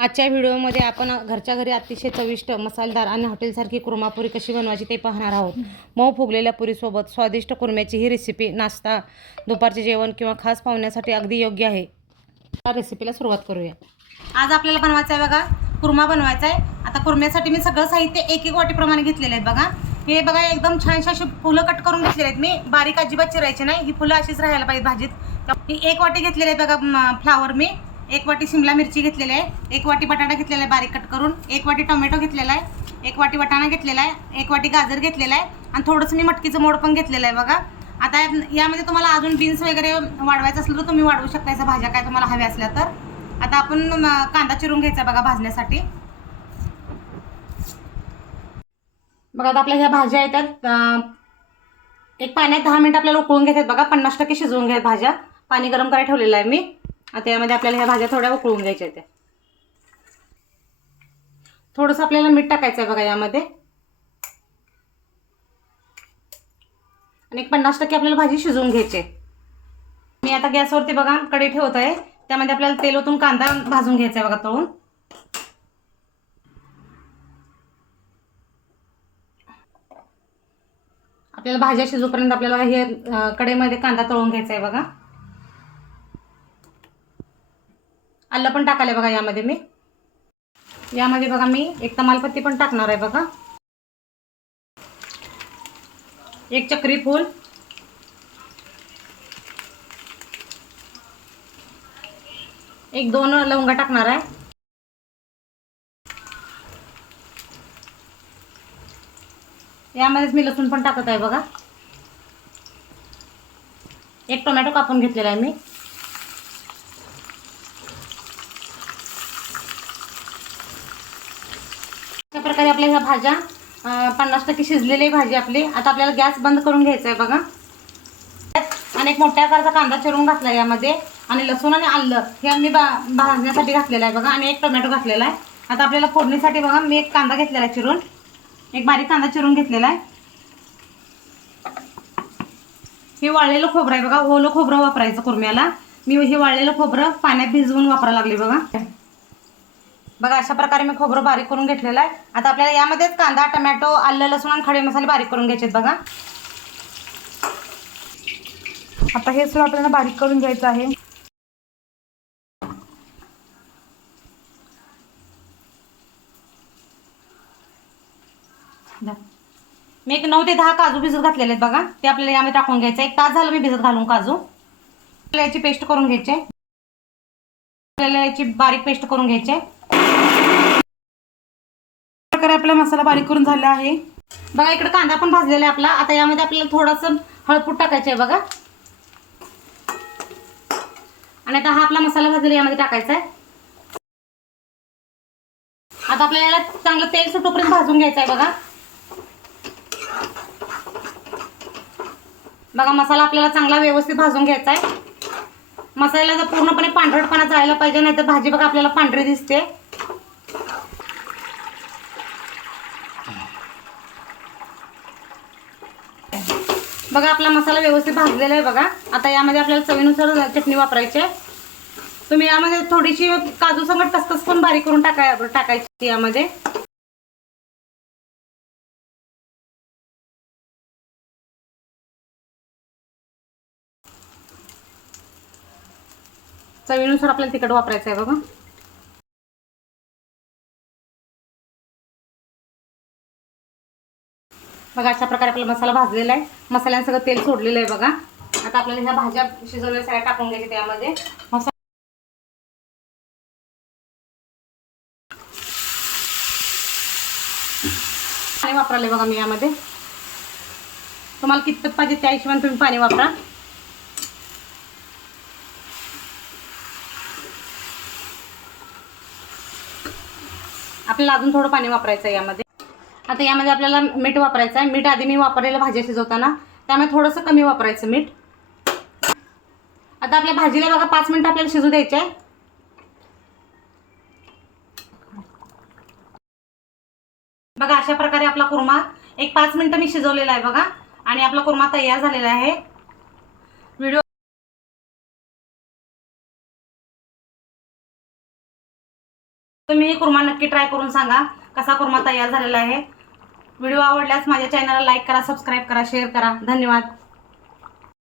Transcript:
आजच्या व्हिडिओमध्ये आपण घरच्या घरी अतिशय चविष्ट मसालेदार आणि हॉटेलसारखी कुर्मापुरी कशी बनवायची ते पाहणार आहोत. मऊ फुगलेल्या पुरीसोबत स्वादिष्ट कुर्म्याची ही रेसिपी नाश्ता, दुपारचे जेवण किंवा खास पाहुण्यासाठी अगदी योग्य आहे. या रेसिपीला सुरुवात करूया. आज आपल्याला बनवायचा आहे बघा कुर्मा बनवायचा आहे. आता कुर्म्यासाठी मी सगळं साहित्य एक एक वाटीप्रमाणे घेतलेलं आहे बघा. हे बघा एकदम छानशी अशी फुलं कट करून घेतलेली आहेत मी. बारीक अजिबात चिरायची नाही. ही फुलं अशीच राहायला पाहिजे भाजीत. ही एक वाटी घेतलेली आहे बघा फ्लावर मी. एक वाटी शिमला मिरची घेतलेली आहे. एक वाटी बटाटा घेतलेला आहे बारीक कट करून. एक वाटी टोमॅटो घेतलेला आहे. एक वाटी वाटाणा घेतलेला आहे. एक वाटी गाजर घेतलेला आहे आणि थोडंसं मी मटकीचं मोड पण घेतलेलं आहे बघा. आता यामध्ये तुम्हाला अजून बीन्स वगैरे वाढवायचं असलं तर तुम्ही वाढवू शकता. याच्या भाज्या काय तुम्हाला हव्या असल्या तर. आता आपण कांदा चिरून घ्यायचा बघा भाजण्यासाठी. बघा आता आपल्या ह्या भाज्या येतात एक पाण्यात 10 मिनिट आपल्याला उकळून घ्यायच्यात बघा. 50% शिजवून घ्या भाज्या. पाणी गरम करायला ठेवलेलं आहे मी. आता यामध्ये आपल्याला ह्या भाज्या थोड्या उकळून घ्यायच्या आहेत. थोडंसं आपल्याला मीठ टाकायचं आहे बघा यामध्ये. आणि 50% आपल्याला भाजी शिजवून घ्यायची. मी आता गॅसवरती बघा कढई ठेवत आहे. त्यामध्ये आपल्याला तेल ओतून कांदा भाजून घ्यायचा आहे बघा तळून. आपल्याला भाज्या शिजूपर्यंत आपल्याला हे कढईमध्ये कांदा तळून घ्यायचा आहे बघा. आलं पण टाकाले बघा यामध्ये मी. यामध्ये बघा मी एक तमालपत्ती पण टाकणार आहे बघा. एक चक्री फूल, एक 2 लवंगा टाकणार आहे. यामध्येच मी लसूण पण टाकत आहे बघा. एक टोमॅटो कापून घेतलेला आहे मी. अशा प्रकारे आपल्या ह्या भाज्या 50% शिजलेली भाजी आपली. आता आपल्याला गॅस बंद करून घ्यायचा आहे बघा. आणि एक मोठ्या आकाराचा कांदा चिरून घातला आहे यामध्ये. आणि लसूण आणि आलं हे मी भाजण्यासाठी घातलेलं आहे बघा. आणि एक टोमॅटो घातलेला आहे. आता आपल्याला फोडणीसाठी बघा मी एक कांदा घेतलेला आहे चिरून. एक बारीक कांदा चिरून घेतलेला आहे. हे वाळलेलं खोबरं आहे बघा. ओलं खोबरं वापरायचं कुर्म्याला. मी हे वाळलेलं खोबरं पाण्यात भिजवून वापरायला लागले बघा. बघा अशा प्रकारे मी खोबरं बारीक करून घेतलेलं आहे. आता आपल्याला यामध्येच कांदा, टोमॅटो, आलं, लसूण आणि खडे मसाले बारीक करून घ्यायचे बघा. आता हे सुद्धा आपल्याला बारीक करून घ्यायचं आहे. मी एक 9 ते 10 काजू भिजत घातलेले आहेत बघा. ते आपल्याला यामध्ये टाकून घ्यायचं. 1 तास झालं मी भिजत घालून काजू. आपल्याला याची पेस्ट करून घ्यायची. आपल्याला याची बारीक पेस्ट करून घ्यायची. प्रकारे आपला मसाला बारीक करून झाला आहे बघा. इकडे कांदा पण भाजलेला आहे आपला. आता यामध्ये आपल्याला थोडंसं हळदपूड टाकायचं आहे बघा. आणि आता हा आपला मसाला भाजलेला यामध्ये टाकायचा आहे. आता आपल्याला याला चांगलं तेल सुटूपर्यंत भाजून घ्यायचं आहे बघा. बघा मसाला आपल्याला चांगला व्यवस्थित भाजून घ्यायचा आहे. मसाल्याचा पूर्णपणे पांढरटपणा जायला पाहिजे, नाही तर भाजी बघा आपल्याला पांढरी दिसते. बघा आपला मसाला व्यवस्थित भाजलेला आहे बघा. आता यामध्ये आपल्याला चवीनुसार चटणी वापरायची आहे. तुम्ही यामध्ये थोडीशी काजू संगट खसखस पण बारीक करून टाकायची यामध्ये. चवीनुसार आपल्याला तिखट वापरायचं आहे बघा. बघा अशा प्रकारे आपला मसाला भाजलेला आहे. मसाल्याने सगळं तेल सोडलेलं आहे बघा. आता आपल्याला ह्या भाज्या शिजवलेल्या सगळ्या टाकून घ्यायच्या त्यामध्ये. पाणी वापराले बघा मी यामध्ये. तुम्हाला कितपत पाहिजे त्या हिशोबाने तुम्ही पाणी वापरा. आपल्याला अजून थोडं पाणी वापरायचं आहे यामध्ये. आता यामध्ये आपल्याला मीठ वापरायचं आहे. मीठ आधी मी वापरलेलं भाज्या शिजवताना, त्यामुळे थोडंसं कमी वापरायचं मीठ. आता आपल्या भाजीला बघा 5 मिनिटं आपल्याला शिजू द्यायचे आहे. बघा अशा प्रकारे आपला कुर्मा एक 5 मिनिटं मी शिजवलेला आहे बघा. आणि आपला कुर्मा तयार झालेला आहे. व्हिडिओ तुम्ही कुर्मा नक्की ट्राय करून सांगा कसा कुर्मा तयार झालेला आहे. व्हिडिओ आवडल्यास माझ्या चॅनलला लाईक करा, सबस्क्राईब करा, शेअर करा. धन्यवाद.